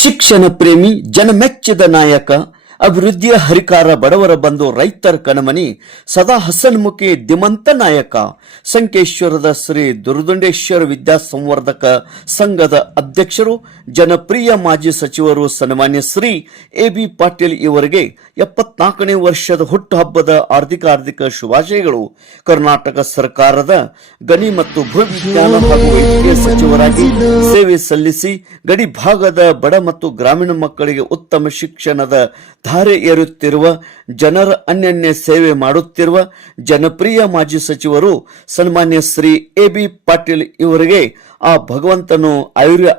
ಶಿಕ್ಷಣ ಪ್ರೇಮಿ ಜನಮೆಚ್ಚಿದ ನಾಯಕ ಅಭಿವೃದ್ಧಿಯ ಹರಿಕಾರ ಬಡವರ ಬಂಧು ರೈತರ ಕಣಮನಿ ಸದಾ ಹಸನ್ಮುಖಿ ಧಿಮಂತ ನಾಯಕ ಸಂಕೇಶ್ವರದ ಶ್ರೀ ದುರ್ದುಂಡೇಶ್ವರ ವಿದ್ಯಾ ಸಂವರ್ಧಕ ಸಂಘದ ಅಧ್ಯಕ್ಷರು ಜನಪ್ರಿಯ ಮಾಜಿ ಸಚಿವರು ಸನ್ಮಾನ್ಯ ಶ್ರೀ ಎ.ಬಿ. ಪಾಟೀಲ್ ಇವರಿಗೆ 74ನೇ ವರ್ಷದ ಹುಟ್ಟುಹಬ್ಬದ ಹಾರ್ದಿಕ ಶುಭಾಶಯಗಳು. ಕರ್ನಾಟಕ ಸರ್ಕಾರದ ಗಣಿ ಮತ್ತು ಭೂವಿಜ್ಞಾನ ಹಾಗೂ ವೈದ್ಯಕೀಯ ಸಚಿವರಾಗಿ ಸೇವೆ ಸಲ್ಲಿಸಿ ಗಡಿ ಭಾಗದ ಬಡ ಮತ್ತು ಗ್ರಾಮೀಣ ಮಕ್ಕಳಿಗೆ ಉತ್ತಮ ಶಿಕ್ಷಣದ ಧಾರೆ ಏರುತ್ತಿರುವ, ಜನರ ಅನ್ಯನ್ಯ ಸೇವೆ ಮಾಡುತ್ತಿರುವ ಜನಪ್ರಿಯ ಮಾಜಿ ಸಚಿವರು ಸನ್ಮಾನ್ಯ ಶ್ರೀ ಎ.ಬಿ. ಪಾಟೀಲ್ ಇವರಿಗೆ ಆ ಭಗವಂತನು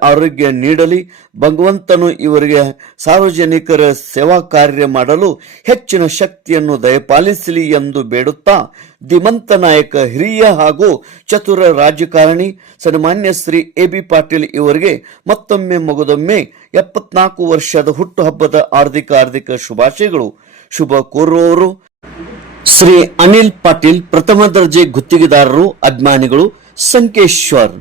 ಆರೋಗ್ಯ ನೀಡಲಿ. ಭಗವಂತನು ಇವರಿಗೆ ಸಾರ್ವಜನಿಕರ ಸೇವಾ ಕಾರ್ಯ ಮಾಡಲು ಹೆಚ್ಚಿನ ಶಕ್ತಿಯನ್ನು ದಯಪಾಲಿಸಲಿ ಎಂದು ಬೇಡುತ್ತಾ, ಧಿಮಂತ ನಾಯಕ, ಹಿರಿಯ ಹಾಗೂ ಚತುರ ರಾಜಕಾರಣಿ ಸನ್ಮಾನ್ಯ ಶ್ರೀ ಎ.ಬಿ. ಪಾಟೀಲ್ ಇವರಿಗೆ ಮತ್ತೊಮ್ಮೆ ಮಗದೊಮ್ಮೆ 74 ವರ್ಷದ ಹುಟ್ಟುಹಬ್ಬದ ಹಾರ್ದಿಕ ಶುಭಾಶಯಗಳು. ಶುಭ ಕೋರುವವರು ಶ್ರೀ ಅನಿಲ್ ಪಾಟೀಲ್, ಪ್ರಥಮ ದರ್ಜೆ ಗುತ್ತಿಗೆದಾರರು, ಅಭಿಮಾನಿಗಳು, ಸಂಕೇಶ್ವರ್.